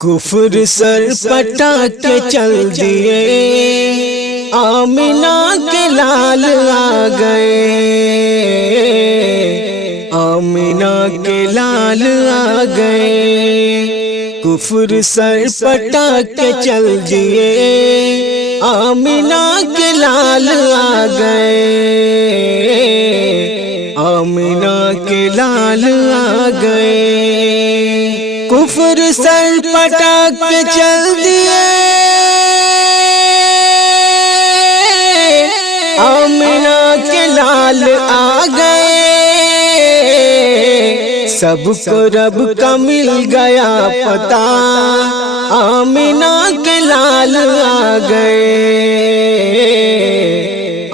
کفر سر پٹا کے چل دیے، آمینہ کے لال آ گئے، آمینہ کے لال آ گئے۔ کفر سر پٹا کے چل دیے، آمینہ کے لال آ گئے، آمینہ کے لال آ گئے۔ کفر سر پٹا کے چل دیے، آمینہ کے لال آ گئے۔ سب کو رب کا مل گیا پتہ، آمینہ کے لال آ گئے،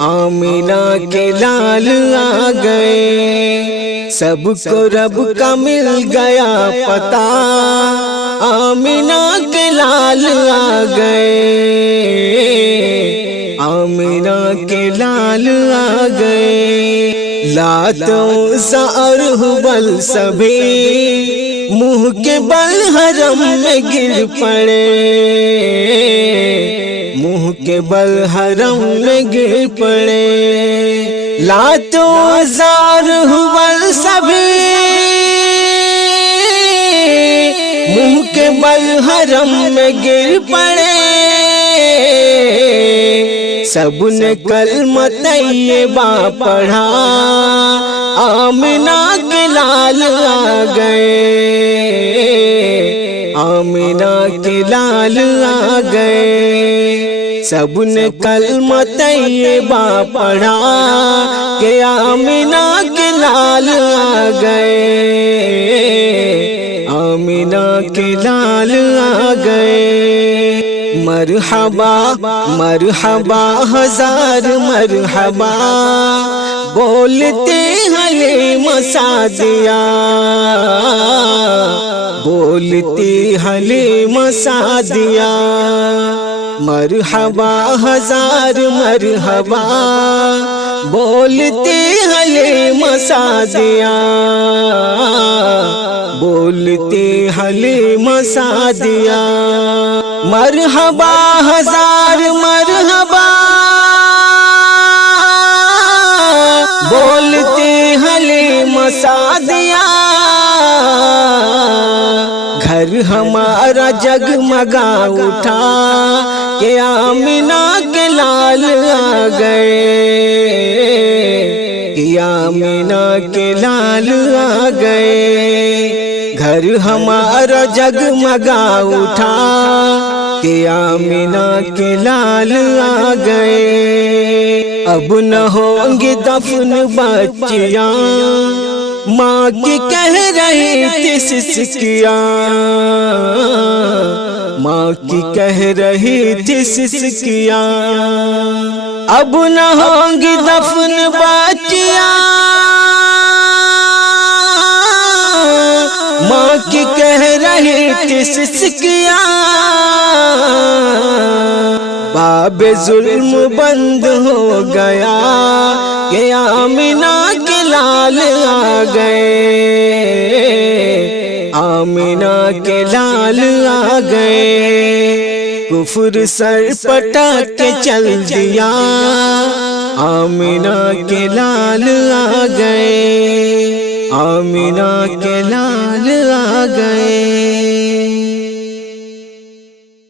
آمینہ کے لال آ گئے۔ سب کو رب کا مل گیا پتہ، آمینہ کے لال آ گئے، آمینہ کے لال آ گئے۔ لات عزیٰ اور ہبل سبھی منہ کے بل حرم میں گر پڑے، منہ کے بل حرم میں گر پڑے۔ لات عزیٰ اور ہبل سبھی منہ کے بل حرم میں گر پڑے۔ سب نے کلمہ طیبہ پڑھا، آمینہ کے لال آ گئے، آمینہ کے لال آ گئے۔ سب نے کلمہ طیبہ پڑھا کہ آمینہ کے لال آ گئے، آمینہ کے لال آ گئے۔ مرحبا مرحبا ہزار مرحبا، بولتے حلیم سعدیہ، بولتی حلیم سعدیہ۔ مرحبا ہزار مرحبا، بولتی حلیم سعدیہ، بولتی حلیم سعدیہ۔ مرحبا ہزار مرحبا، بولتی حلیم سعدیہ۔ گھر ہمارا جگمگا اٹھا کہ آمینہ کے لال آ گئے، آمینہ کے لال آ گئے۔ گھر ہمارا جگمگا اٹھا کہ آمینہ کے لال آ گئے۔ اب نہ ہوں گی دفن بچیاں، ماں کی کہہ رہی تھی سسکیاں، ماں کی کہہ رہی تھی سسکیاں۔ اب نہ ہوں گی دفن بچیاں، ماں کی کہہ رہی تھی سسکیاں۔ باب ظلم بند ہو گیا کہ آمینہ کے لال آ گئے، آمینہ کے لال آ گئے۔ کفر سر پٹا کے چل دیا، آمینہ کے لال آ گئے، آمینہ کے لال آ گئے۔